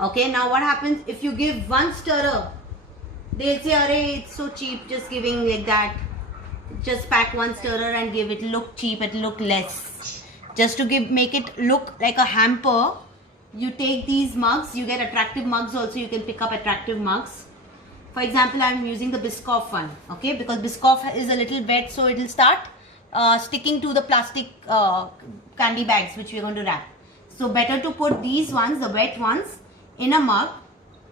Okay, now what happens if you give one stirrer? They'll say, "Arey, it's so cheap, just giving like that. Just pack one stirrer and give it. Look cheap, it look less. Just to make it look like a hamper, you take these mugs. You get attractive mugs also. You can pick up attractive mugs. For example, I'm using the Biscoff one, okay, because Biscoff is a little wet, so it will start sticking to the plastic candy bags which we're going to wrap. So better to put these ones, the wet ones, in a mug.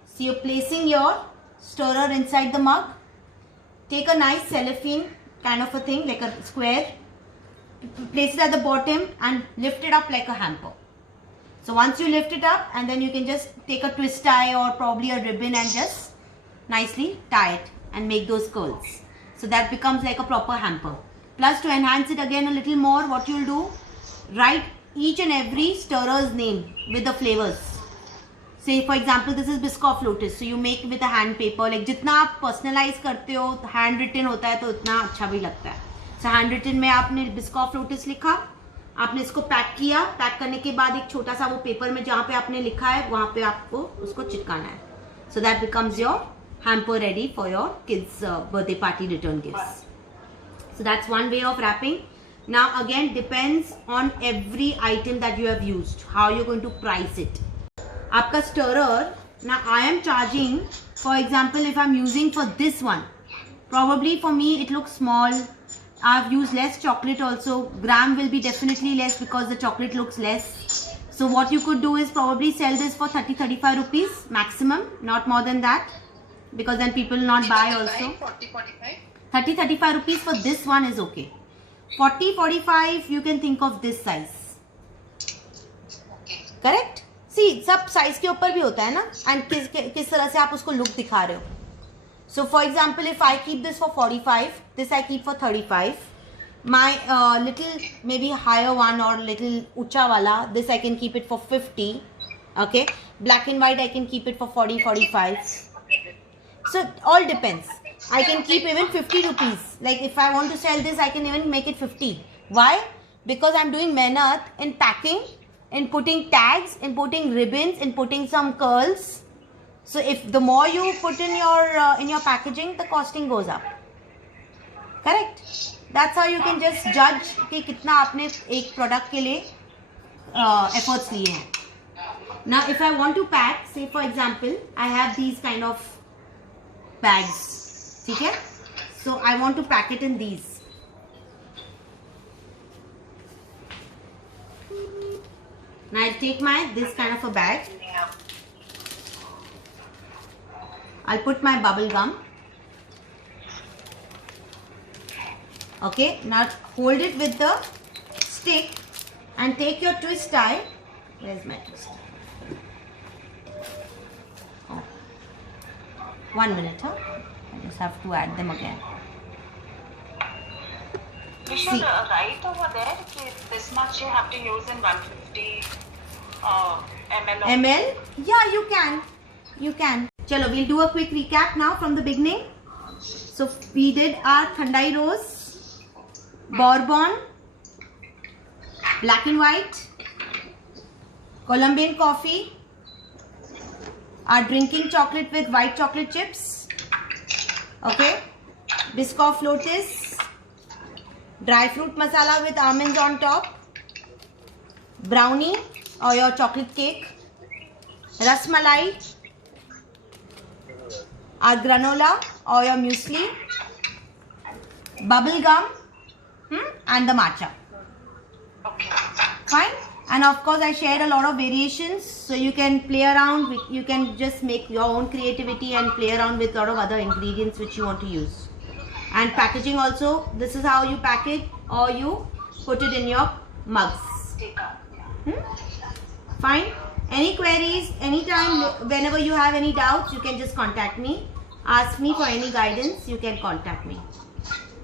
So you're placing your stirrer inside the mug. Take a nice cellophane kind of a thing, like a square. Place it at the bottom and lift it up like a hamper. So once you lift it up, and then you can just take a twist tie or probably a ribbon and just nicely tie it and make those curls. So that becomes like a proper hamper. Plus, to enhance it again a little more, what you'll do, write each and every stirrer's name with the flavors. Say for example, this is Biscoff Lotus, so you make with a hand paper. Like जितना आप personalize करते हो, hand written होता है तो उतना अच्छा भी लगता है. So hand written में आपने Biscoff Lotus लिखा, आपने इसको पैक किया, पैक करने के बाद एक छोटा सा वो पेपर में जहाँ पे आपने लिखा है वहाँ पे आपको उसको चिपकाना है. So that becomes your hamper ready for your kids' birthday party return gifts. So that's one way of wrapping. Now again, depends on every item that you have used, how you're going to price it. आपका stirrer, now I am charging, for example, if I'm using for this one, probably for me it looks small. I've used less chocolate also. Gram will be definitely less because the chocolate looks less. So what you could do is probably sell this for 30-35 rupees maximum, not more than that, because then people will not buy also. 40-45? 30-35 rupees for this one is okay. 40-45 you can think of this size. Okay. Correct? See, सब size के ऊपर भी होता है ना, and किस तरह से आप उसको look दिखा रहे हो. So for example, if I keep this for 45, this I keep for 35. My little maybe higher one or little ucha wala, this I can keep it for 50. Okay, black and white I can keep it for 40-45. So all depends. I can keep even 50 rupees. Like if I want to sell this, I can even make it 50. Why? Because I'm doing mehnat in packing, in putting tags, in putting ribbons, in putting some curls. So if the more you put in your packaging, the costing goes up. Correct? That's how you can just judge कि कितना आपने एक product के लिए efforts लिए हैं. Now if I want to pack, say for example, I have these kind of bags. ठीक है? So I want to pack it in these. Now I'll take this kind of a bag. I'll put my bubble gum. Okay, now hold it with the stick and take your twist tie. Where's my twist tie? Oh. 1 minute, huh? I just have to add them again. You should write over there if this much you have to use in 150 ml. ml? Yeah, you can. You can. Chalo, we'll do a quick recap now from the beginning. So we did our Thandai Rose, Bourbon, black and white, Colombian coffee, our drinking chocolate with white chocolate chips, okay, Biscoff Lotus, dry fruit masala with almonds on top, brownie or your chocolate cake, ras malai, our granola or your muesli, bubble gum, and the matcha. Okay. Fine. And of course I shared a lot of variations, so you can play around with, you can just make your own creativity and play around with a lot of other ingredients which you want to use. And packaging also, this is how you pack it, or you put it in your mugs. Fine. Any queries, anytime, whenever you have any doubts, you can just contact me. Ask me for any guidance, you can contact me.